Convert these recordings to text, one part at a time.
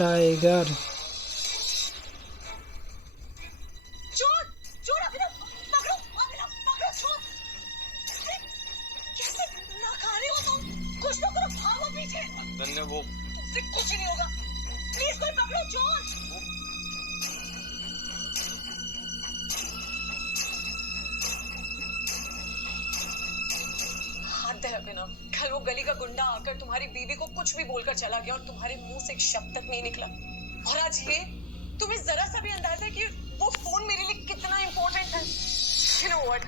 Tiger. चोर चोर अभिनव पकड़ो, अभिनव पकड़ो चोर। अरे, कैसे नाकारे हो तुम? कुछ तो करो, भागो पीछे। अनन्या वो तुमसे कुछ नहीं होगा, प्लीज कोई पकड़ो चोर। हद है अभिनव, कल वो गली का गुंडा आकर तुम्हारी बीवी को कुछ भी बोलकर चला गया और तुम्हारे मुंह से एक शब्द तक नहीं निकला। और आज ये तुम्हें जरा सा भी अंदाजा है कि वो फोन मेरे लिए कितना इंपॉर्टेंट है। You know what?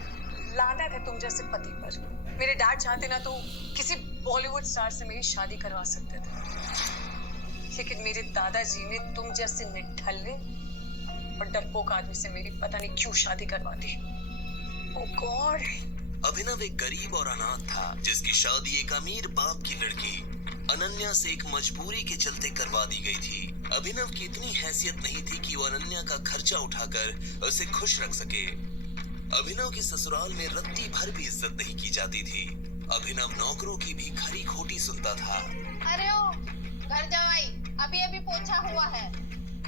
लानत है तुम जैसे पति पर। मेरे डैड चाहते ना तो किसी बॉलीवुड स्टार से मेरी शादी करवा सकते थे, लेकिन मेरे दादाजी ने तुम जैसे निठल्ले और डरपोक आदमी से मेरी पता नहीं क्यों शादी करवा दी। ओह गॉड। अभिनव एक गरीब और अनाथ था जिसकी शादी एक अमीर बाप की लड़की अनन्या से एक मजबूरी के चलते करवा दी गई थी। अभिनव की इतनी हैसियत नहीं थी कि वो अनन्या का खर्चा उठाकर उसे खुश रख सके। अभिनव की ससुराल में रत्ती भर भी इज्जत नहीं की जाती थी। अभिनव नौकरों की भी खरी खोटी सुनता था। अरे ओ घर जावाई, अभी अभी पोछा हुआ है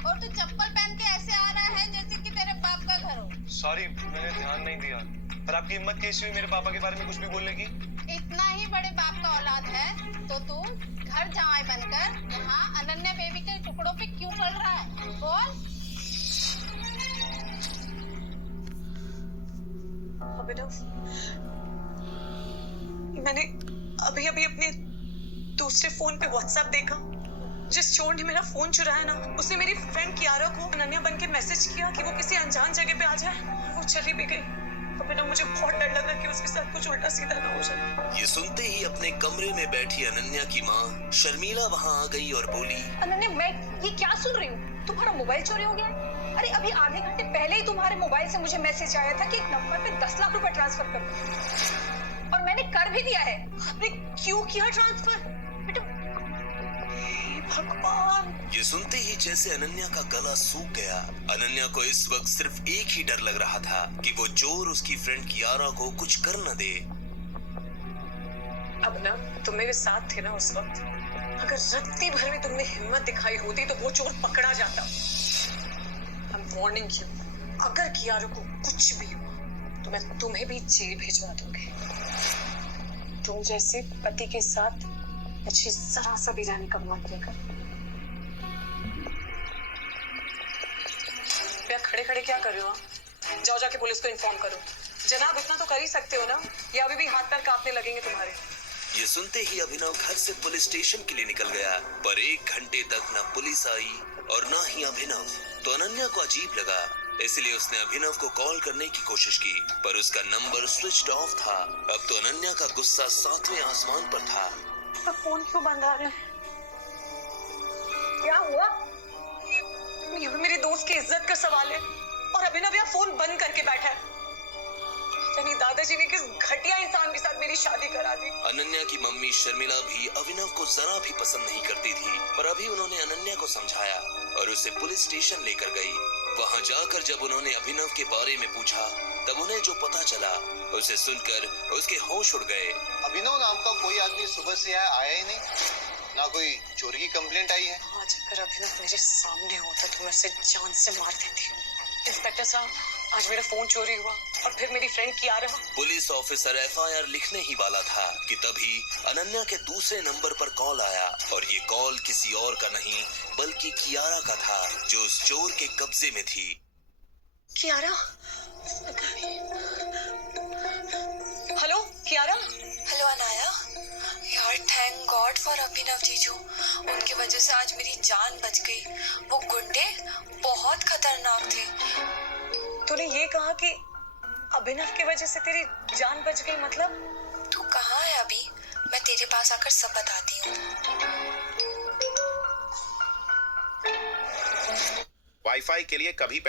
और तू चप्पल पहन के ऐसे आ रहा है जैसे कि तेरे बाप का घर हो। सॉरी, मैंने ध्यान नहीं दिया। पर आपकी हिम्मत कैसी हुई मेरे पापा के बारे में कुछ भी बोलने की? इतना ही बड़े बाप का औलाद है तो तू घर जावाई बनकर यहाँ अनन्या बेबी के टुकड़ों पे क्यों पड़ रहा है? बोल। अभिनव, मैंने अभी अभी अपने दूसरे फोन पे व्हाट्सएप देखा। जिस चोर ने मेरा फोन चुराया ना, उसने मेरी फ्रेंड कियारा को अनन्या बन के मैसेज किया कि वो किसी अनजान जगह पे आ जाए। वो चली भी गई। अभिनव, मुझे बहुत डर लगा कि उसके साथ कुछ उल्टा सीधा ना हो जाए। ये सुनते ही अपने कमरे में बैठी अनन्या की माँ शर्मिला वहाँ आ गई और बोली, अनन्या, मैं ये क्या सुन रही हूँ? तुम्हारा मोबाइल चोरी हो गया है? अरे अभी आधे घंटे पहले ही तुम्हारे मोबाइल से मुझे मैसेज आया था कि एक नंबर पे 10 लाख रुपए ट्रांसफर कर दो, और मैंने कर भी दिया है। आपने क्यों किया ट्रांसफर? बेटा, भगवान। ये सुनते ही जैसे अनन्या का गला सूख गया। अनन्या को इस वक्त सिर्फ एक ही डर लग रहा था कि वो चोर उसकी फ्रेंड कियारा को कुछ कर न दे। अब ना तुम मेरे साथ थे ना उस वक्त, अगर रत्ती भर में तुमने हिम्मत दिखाई होती तो वो चोर पकड़ा जाता। I'm warning you, अगर कियारा को कुछ भी हुआ तो मैं तुम्हें भी जेल भिजवा दूंगी। तुम जैसे पति के साथ मुझे जरा सा भी जाने का मौका देगा। भैया, खड़े खड़े क्या कर रहे हो? जाओ जाके पुलिस को इन्फॉर्म करो। जनाब, इतना तो कर ही सकते हो ना, या अभी भी हाथ पैर कांपने लगेंगे तुम्हारे? ये सुनते ही अभिनव घर से पुलिस स्टेशन के लिए निकल गया, पर 1 घंटे तक न पुलिस आई और न ही अभिनव। तो अनन्या को अजीब लगा, इसलिए उसने अभिनव को कॉल करने की कोशिश की, पर उसका नंबर स्विच्ड ऑफ था। अब तो अनन्या का गुस्सा 7वें आसमान पर था। फोन क्यों बंद आ रहा है? क्या हुआ? ये मेरे दोस्त की इज्जत का सवाल है और अभिनव यहाँ फोन बंद करके बैठा है। यानी दादाजी ने किस घटिया इंसान के साथ मेरी शादी करा दी। अनन्या की मम्मी शर्मिला भी अभिनव को जरा भी पसंद नहीं करती थी, पर अभी उन्होंने अनन्या को समझाया और उसे पुलिस स्टेशन लेकर गई। वहां जाकर जब उन्होंने अभिनव के बारे में पूछा, तब उन्हें जो पता चला उसे सुनकर उसके होश उड़ गए। अभिनव नाम का कोई आदमी सुबह से यहाँ आया ही नहीं, ना कोई चोरी की कंप्लेंट आई है। आज अगर अभिनव मेरे सामने होता तो मैं उसे जान से मार देती। इंस्पेक्टर साहब, आज मेरा फोन चोरी हुआ और फिर मेरी friend Kiara. Police officer FIR लिखने ही वाला था कि तभी अनन्या के दूसरे नंबर पर कॉल आया, और ये कॉल किसी और का नहीं बल्कि कियारा का था, जो उस चोर के कब्जे में थी। कियारा? हेलो कियारा? हेलो अनाया, यार थैंक गॉड फॉर अभिनव जीजू, उनकी वजह से आज मेरी जान बच गई। वो गुंडे बहुत खतरनाक थे। तूने ये कहा कि अभिनव की वजह से तेरी जान बच गई, मतलब? तू कहाँ है अभी? मैं तेरे पास आकर सब बताती हूँ। वाईफाई के लिए कभी